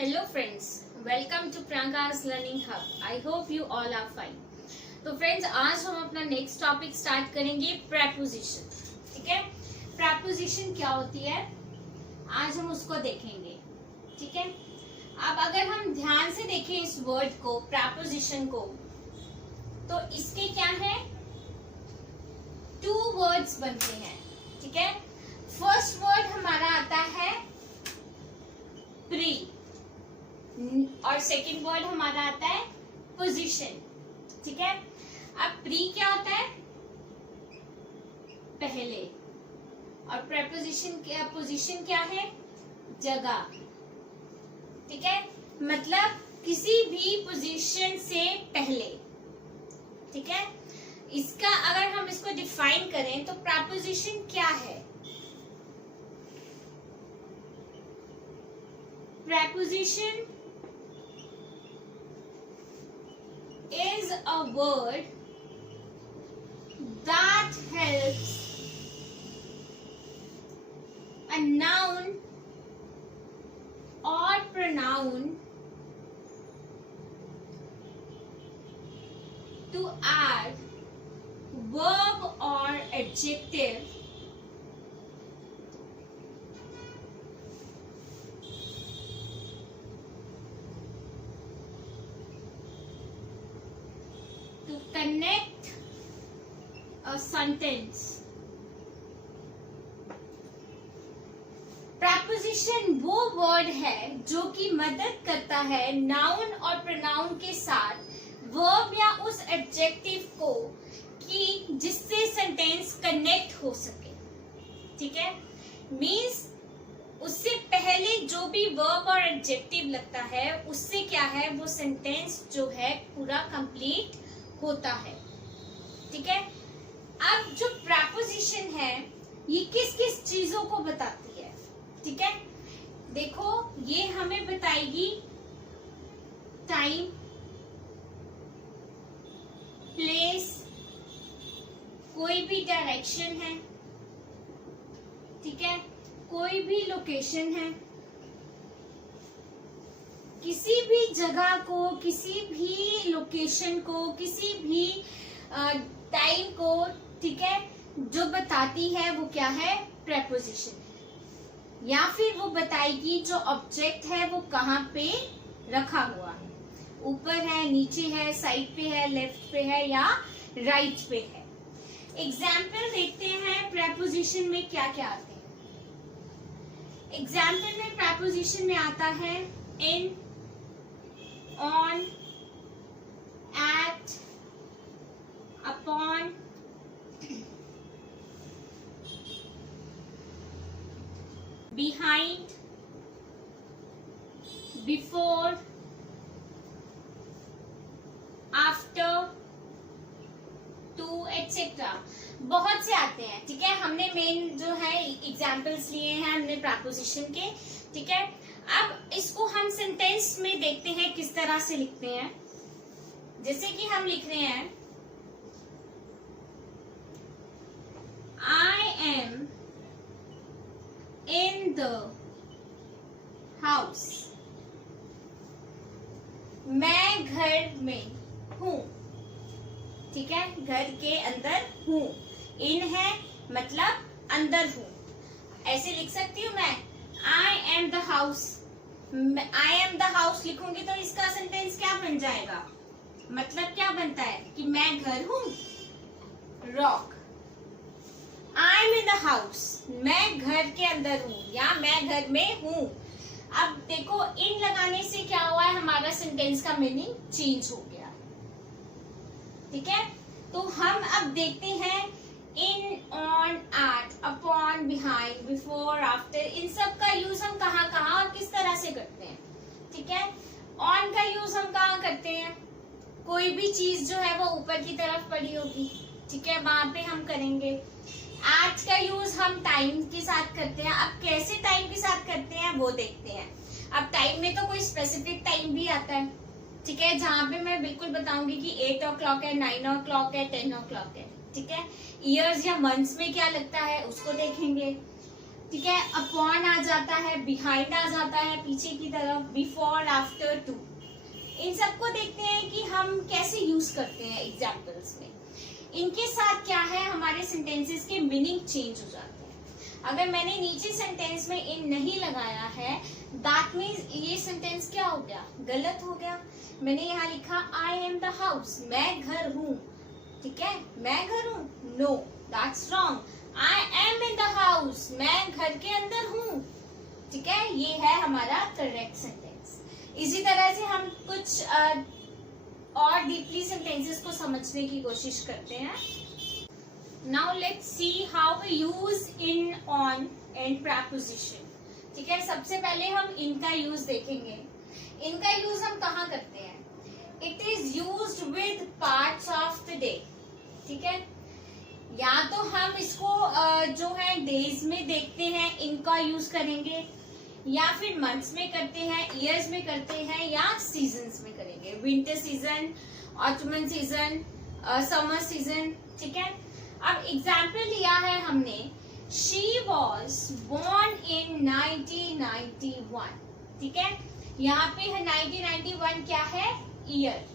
Hello friends, welcome to Pranka's Learning Hub. I hope you all are fine. तो friends आज हम अपना next topic start करेंगे preposition. ठीक है, प्रेपोजिशन क्या होती है आज हम उसको देखेंगे. ठीक है, अब अगर हम ध्यान से देखें इस वर्ड को, प्रेपोजिशन को, तो इसके क्या है, टू वर्ड्स बनते हैं. ठीक है, फर्स्ट वर्ड हमारा आता है प्री और सेकंड वर्ड हमारा आता है पोजीशन. ठीक है, अब प्री क्या होता है, पहले, और प्रेपोजिशन क्या, पोजीशन क्या है, जगह. ठीक है, मतलब किसी भी पोजीशन से पहले. ठीक है, इसका अगर हम इसको डिफाइन करें तो प्रेपोजिशन क्या है. Preposition is a word that helps a noun or pronoun to add verb or adjective to connect a sentence. Preposition वो वर्ड है जो कि मदद करता है नाउन और प्रोनाउन के साथ वर्ब या उस एडजेक्टिव को कि जिससे सेंटेंस कनेक्ट हो सके. ठीक है, मीन्स उससे पहले जो भी वर्ब और एडजेक्टिव लगता है उससे क्या है, वो सेंटेंस जो है पूरा कंप्लीट होता है. ठीक है, अब जो प्रेपोजिशन है ये किस किस चीजों को बताती है. ठीक है, देखो ये हमें बताएगी टाइम, प्लेस, कोई भी डायरेक्शन है. ठीक है, कोई भी लोकेशन है, किसी भी जगह को, किसी भी लोकेशन को, किसी भी टाइम को. ठीक है, जो बताती है वो क्या है, प्रेपोजिशन. या फिर वो बताएगी जो ऑब्जेक्ट है वो कहाँ पे रखा हुआ है, ऊपर है, नीचे है, साइड पे है, लेफ्ट पे है या राइट पे है. एग्जाम्पल देखते हैं प्रेपोजिशन में क्या क्या आते हैं. एग्जाम्पल में प्रेपोजिशन में आता है इन, on, at, upon, behind, before, after, to, etc. बहुत से आते हैं. ठीक है, हमने मेन जो है एग्जाम्पल्स लिए हैं हमने प्रेपोजिशन के. ठीक है, अब इसको हम सेंटेंस में देखते हैं किस तरह से लिखते हैं. जैसे कि हम लिख रहे हैं I am in the house. मैं घर में हूँ. ठीक है, घर के अंदर हूँ. इन है मतलब अंदर हूँ. ऐसे लिख सकती हूँ मैं, I am the house. I am the house लिखूंगी तो इसका सेंटेंस क्या बन जाएगा, मतलब क्या बनता है कि मैं घर हूँ. Rock, I am in the house, मैं घर के अंदर हूँ या मैं घर में हूँ. अब देखो इन लगाने से क्या हुआ है, हमारा सेंटेंस का मीनिंग चेंज हो गया. ठीक है, तो हम अब देखते हैं in, on, at, upon, behind, before, after, इन सब का यूज हम कहाँ कहाँ और किस तरह से करते हैं. ठीक है, ऑन का यूज हम कहाँ करते हैं, कोई भी चीज जो है वो ऊपर की तरफ पड़ी होगी. ठीक है, वहां पे हम करेंगे. एट का यूज हम टाइम के साथ करते हैं. अब कैसे टाइम के साथ करते हैं वो देखते हैं. अब टाइम में तो कोई स्पेसिफिक टाइम भी आता है. ठीक है, जहाँ पे मैं बिल्कुल बताऊंगी कि 8 o'clock है, 9 o'clock है, 10 o'clock है. ठीक है, ईयर्स या मंथ्स में क्या लगता है उसको देखेंगे. ठीक है, अपॉन आ जाता है, बिहाइंड आ जाता है पीछे की तरफ, बिफोर, आफ्टर, टू। इन सबको देखते हैं कि हम कैसे यूज करते हैं एग्जाम्पल्स में। इनके साथ क्या है, हमारे सेंटेंसेस के मीनिंग चेंज हो जाते हैं। अगर मैंने नीचे सेंटेंस में इन नहीं लगाया है, दैट मीन्स ये सेंटेंस क्या हो गया, गलत हो गया। मैंने यहाँ लिखा आई एम द हाउस, मैं घर हूँ, ठीक है, मैं घर हूँ, no that's wrong, I am in the house, मैं घर के अंदर हूँ, ठीक है, ये है हमारा करेक्ट सेंटेंस। इसी तरह से हम कुछ और डीपली सेंटेंसेस को समझने की कोशिश करते हैं। Now let's see how we use in, on and preposition. ठीक है, सबसे पहले हम इनका यूज देखेंगे। इनका यूज हम कहाँ करते हैं, it is used with parts of the day. ठीक है, या तो हम इसको जो है डेज में देखते हैं, इनका यूज करेंगे, या फिर मंथ्स में करते हैं, ईयर्स में करते हैं, या सीजन्स में करेंगे, winter season, ottoman season, summer season. ठीक है, अब एग्जाम्पल लिया है हमने, शी वॉज बोर्न इन 1991। ठीक है, यहाँ पे है 1991 क्या है, ईयर।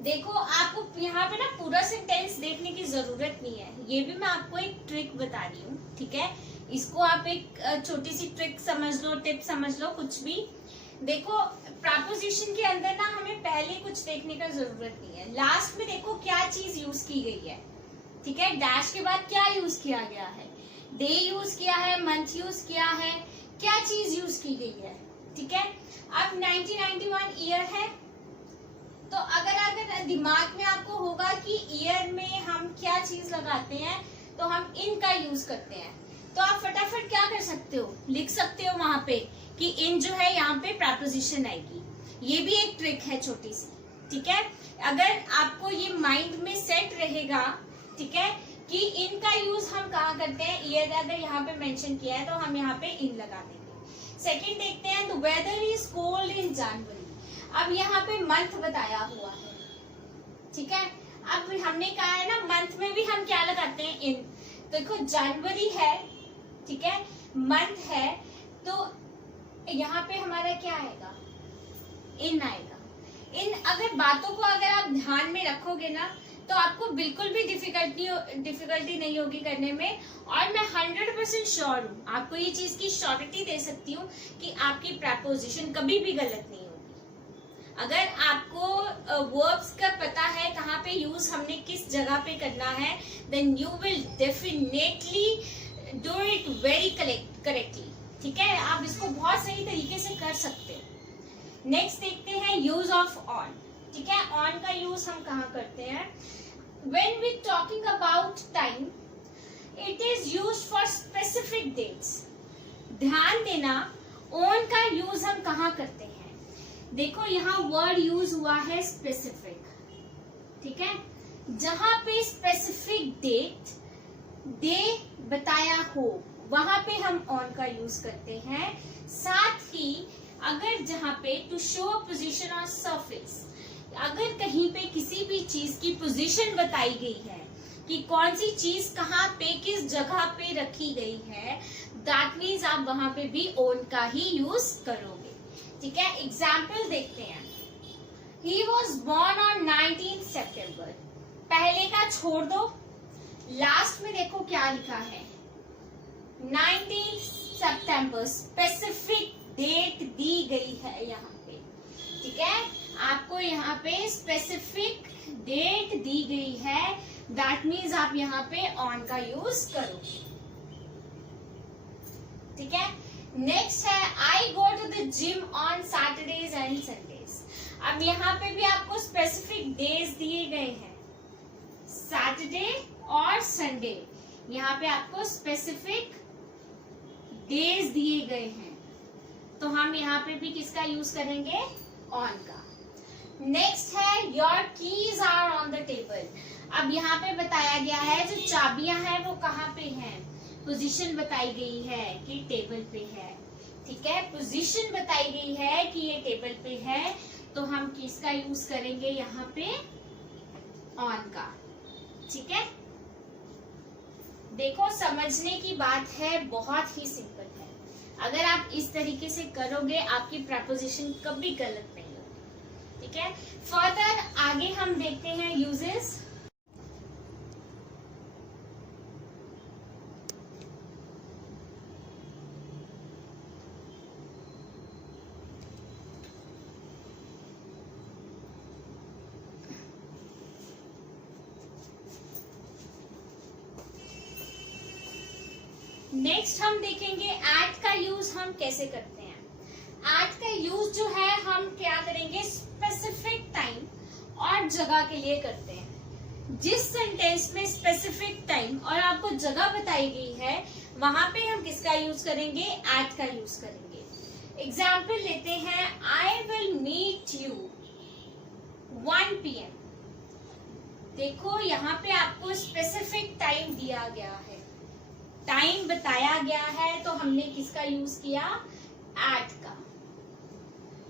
देखो आपको यहाँ पे ना पूरा सेंटेंस देखने की जरूरत नहीं है, ये भी मैं आपको एक ट्रिक बता रही हूँ। ठीक है, इसको आप एक छोटी सी ट्रिक समझ लो, टिप समझ लो, कुछ भी। देखो प्रीपोजिशन के अंदर ना हमें पहले कुछ देखने का जरूरत नहीं है, लास्ट में देखो क्या चीज यूज की गई है। ठीक है, डैश के बाद क्या यूज किया गया है, डे यूज किया है, मंथ यूज किया है, क्या चीज यूज की गई है। ठीक है, अब 1991 ईयर है, तो अगर दिमाग में आपको होगा कि ईयर में हम क्या चीज लगाते हैं, तो हम इन का यूज करते हैं, तो आप फटाफट क्या कर सकते हो, लिख सकते हो वहां पे कि इन जो है यहाँ पे प्रीपोजिशन आएगी। ये भी एक ट्रिक है छोटी सी। ठीक है, अगर आपको ये माइंड में सेट रहेगा, ठीक है, कि इन का यूज हम कहाँ करते हैं, ईयर अगर यहाँ पे मेंशन किया है तो हम यहाँ पे इन लगा देंगे। सेकंड देखते हैं, the weather is cold in January. अब यहाँ पे मंथ बताया हुआ है। ठीक है, अब हमने कहा है ना मंथ में भी हम क्या लगाते हैं, इन। देखो जनवरी है, ठीक है, मंथ है, तो यहाँ पे हमारा क्या आएगा, इन आएगा। इन अगर बातों को अगर आप ध्यान में रखोगे ना, तो आपको बिल्कुल भी डिफिकल्टी नहीं होगी करने में। और मैं 100% श्योर हूँ, आपको ये चीज की श्योरिटी दे सकती हूँ कि आपकी प्रीपोजिशन कभी भी गलत नहीं होगी। अगर आपको वर्ब्स का पता है कहाँ पे यूज हमने किस जगह पे करना है, then you will definitely do it very correctly. ठीक है, आप इसको बहुत सही तरीके से कर सकते हो। नेक्स्ट देखते हैं यूज ऑफ ऑन। ठीक है, ऑन का यूज हम कहाँ करते हैं, when we talking about time, it is used for specific dates. ध्यान देना, ऑन का यूज हम कहाँ करते हैं, देखो यहाँ वर्ड यूज हुआ है स्पेसिफिक। ठीक है, जहां पे स्पेसिफिक डेट, डे बताया हो, वहां पे हम ऑन का यूज करते हैं। साथ ही अगर जहां पे to show position on surface, अगर कहीं पे किसी भी चीज की पोजीशन बताई गई है कि कौन सी चीज कहाँ पे किस जगह पे रखी गई है, दैट मीन्स आप वहां पे भी ऑन का ही यूज करोगे। ठीक है, एग्जाम्पल देखते हैं, ही वॉज बोर्न ऑन 19 सितंबर। पहले का छोड़ दो, लास्ट में देखो क्या लिखा है, 19 सितंबर, स्पेसिफिक डेट दी गई है यहाँ पे। ठीक है, आपको यहाँ पे स्पेसिफिक डेट दी गई है, दैट मीन्स आप यहाँ पे ऑन का यूज करोगे। ठीक है, नेक्स्ट है, I go to the gym on Saturdays and Sundays. अब यहाँ पे भी आपको स्पेसिफिक डेज दिए गए हैं, सैटरडे और संडे। यहाँ पे आपको स्पेसिफिक डेज दिए गए हैं, तो हम यहाँ पे भी किसका यूज करेंगे, ऑन का। नेक्स्ट है, your keys are on the table. अब यहाँ पे बताया गया है जो चाबियां हैं वो कहाँ पे हैं, पोजीशन बताई गई है कि टेबल पे है। ठीक है, पोजीशन बताई गई है कि ये टेबल पे है, तो हम किसका यूज करेंगे यहाँ पे, ऑन का। ठीक है, देखो समझने की बात है, बहुत ही सिंपल है। अगर आप इस तरीके से करोगे आपकी प्रपोजिशन कभी गलत नहीं होगी। ठीक है, फर्दर आगे हम देखते हैं यूजेस। नेक्स्ट हम देखेंगे एट का यूज हम कैसे करते हैं। एट का यूज जो है हम क्या करेंगे, स्पेसिफिक टाइम और जगह के लिए करते हैं। जिस सेंटेंस में स्पेसिफिक टाइम और आपको जगह बताई गई है वहां पे हम किसका यूज करेंगे, एट का यूज करेंगे। एग्जाम्पल लेते हैं, I will meet you 1 PM। देखो यहाँ पे आपको स्पेसिफिक टाइम दिया गया है, टाइम बताया गया है, तो हमने किसका यूज किया, एट का।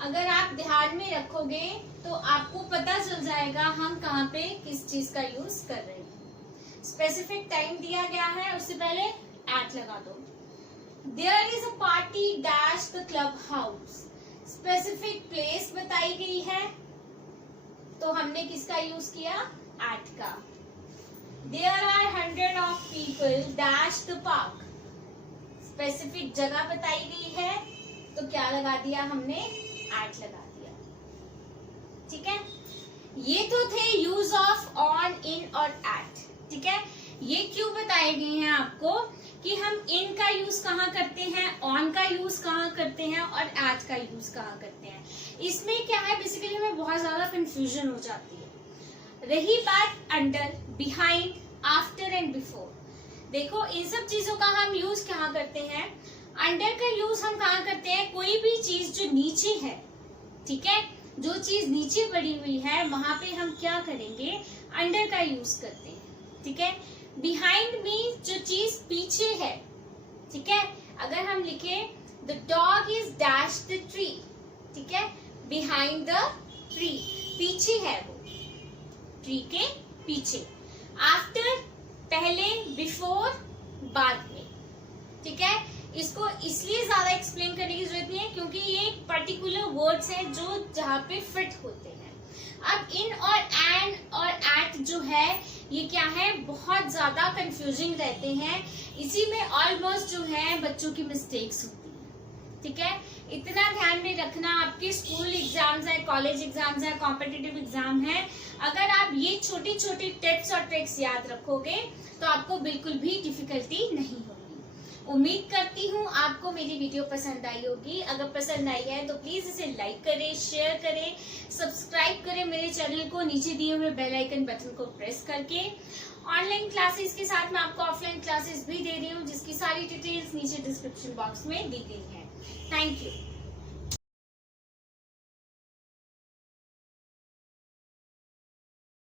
अगर आप ध्यान में रखोगे तो आपको पता चल जाएगा हम कहाँ पे किस चीज का यूज कर रहे हैं। स्पेसिफिक टाइम दिया गया है, उससे पहले एट लगा दो। There is a party dash the club house. Specific place बताई गई है, तो हमने किसका यूज किया, एट का। There are 100 of people dash the park. Specific जगह बताई गई है, तो क्या लगा दिया हमने, एट लगा दिया। ठीक है, ये तो थे यूज ऑफ ऑन, इन और एट। ठीक है, ये क्यों बताए गए हैं आपको कि हम इन का यूज कहाँ करते हैं, ऑन का यूज कहाँ करते हैं और एट का यूज कहाँ करते हैं। इसमें क्या है, बेसिकली हमें बहुत ज्यादा कंफ्यूजन हो जाती है। रही बात under, behind, after and before, देखो इन सब चीजों का हम यूज कहाँ करते हैं। अंडर का यूज हम कहाँ करते हैं, कोई भी चीज जो नीचे है, ठीक है, जो चीज नीचे पड़ी हुई है वहां पे हम क्या करेंगे, अंडर का यूज करते हैं। ठीक है, बिहाइंड मीन जो चीज पीछे है। ठीक है, अगर हम लिखे the dog is dash the tree, ठीक है, बिहाइंड द ट्री, पीछे है वो, ट्री के पीछे। आफ्टर पहले, बिफोर बाद में। ठीक है, इसको इसलिए ज्यादा एक्सप्लेन करने की जरूरत नहीं है क्योंकि ये एक पर्टिकुलर वर्ड्स है जो जहाँ पे फिट होते हैं। अब इन और एंड और एट जो है ये क्या है, बहुत ज्यादा कंफ्यूजिंग रहते हैं। इसी में ऑलमोस्ट जो है बच्चों की मिस्टेक्स होती है। ठीक है, इतना ध्यान में रखना, आपके स्कूल एग्जाम्स है, कॉलेज एग्जाम्स है, कॉम्पिटिटिव एग्जाम है, अगर आप ये छोटी छोटी टिप्स और ट्रिक्स याद रखोगे तो आपको बिल्कुल भी डिफिकल्टी नहीं होगी। उम्मीद करती हूँ आपको मेरी वीडियो पसंद आई होगी। अगर पसंद आई है तो प्लीज इसे लाइक करें, शेयर करें, सब्सक्राइब करें मेरे चैनल को, नीचे दिए हुए बेल आइकन बटन को प्रेस करके। ऑनलाइन क्लासेस के साथ मैं आपको ऑफलाइन क्लासेस भी दे रही हूँ जिसकी सारी डिटेल्स नीचे डिस्क्रिप्शन बॉक्स में दी गई है। Thank you.